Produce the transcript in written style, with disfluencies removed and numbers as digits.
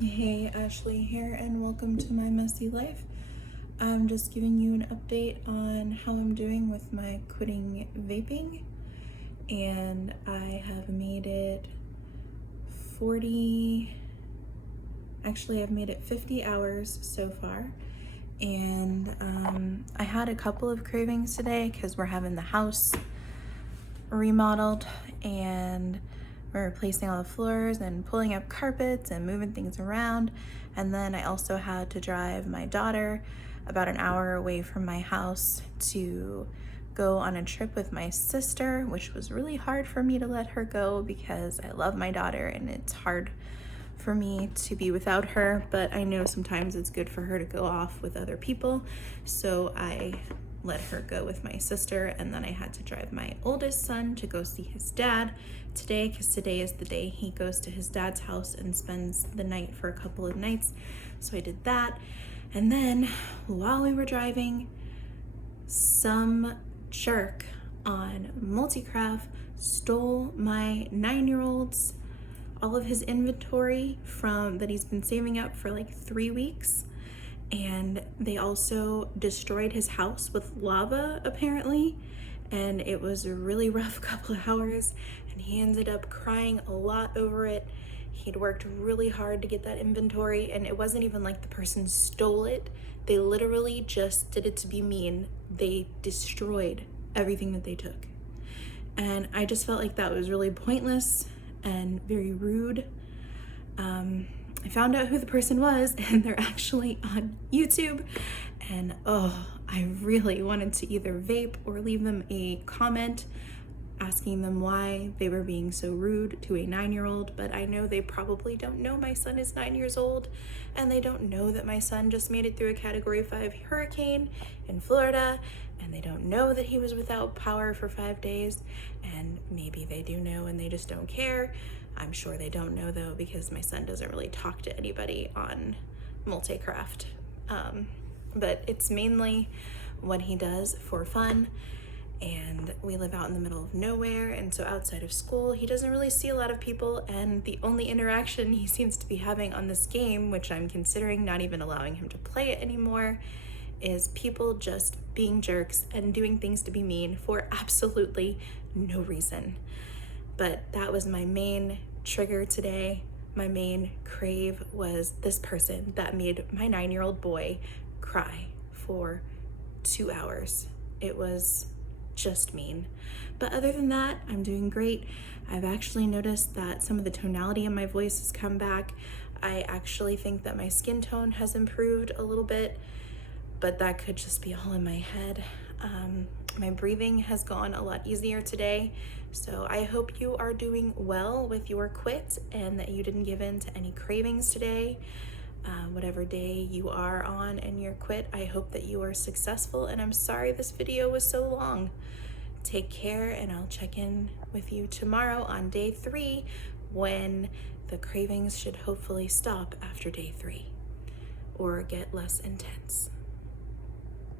Hey, Ashley here, and welcome to my messy life. I'm just giving you an update on how I'm doing with my quitting vaping, and I have made it 40, actually, I've made it 50 hours so far. And I had a couple of cravings today because we're having the house remodeled and we're replacing all the floors and pulling up carpets and moving things around. And then I also had to drive my daughter about an hour away from my house to go on a trip with my sister, which was really hard for me to let her go because I love my daughter and it's hard for me to be without her, but I know sometimes it's good for her to go off with other people. So I let her go with my sister, and then I had to drive my oldest son to go see his dad today because today is the day he goes to his dad's house and spends the night for a couple of nights. So I did that. And then while we were driving, some jerk on MultiCraft stole my 9-year-old's all of his inventory from that he's been saving up for like 3 weeks. And they also destroyed his house with lava apparently, and it was a really rough couple of hours, and he ended up crying a lot over it. He'd worked really hard to get that inventory, and it wasn't even like the person stole it. They literally just did it to be mean. They destroyed everything that they took. And I just felt like that was really pointless and very rude. I found out who the person was, and they're actually on YouTube. And I really wanted to either vape or leave them a comment asking them why they were being so rude to a 9-year-old, but I know they probably don't know my son is 9 years old, and they don't know that my son just made it through a Category 5 hurricane in Florida, and they don't know that he was without power for 5 days, and maybe they do know and they just don't care. I'm sure they don't know though, because my son doesn't really talk to anybody on MultiCraft. But it's mainly what he does for fun. And we live out in the middle of nowhere, and so outside of school he doesn't really see a lot of people, and the only interaction he seems to be having on this game, which I'm considering not even allowing him to play it anymore, is people just being jerks and doing things to be mean for absolutely no reason. But that was my main trigger today. My main crave was this person that made my 9-year-old boy cry for 2 hours. It was just mean. But other than that, I'm doing great. I've actually noticed that some of the tonality in my voice has come back. I actually think that my skin tone has improved a little bit, but that could just be all in my head. My breathing has gone a lot easier today, so I hope you are doing well with your quit and that you didn't give in to any cravings today. Whatever day you are on in your quit, I hope that you are successful, and I'm sorry this video was so long. Take care, and I'll check in with you tomorrow on day 3 when the cravings should hopefully stop after day 3 or get less intense.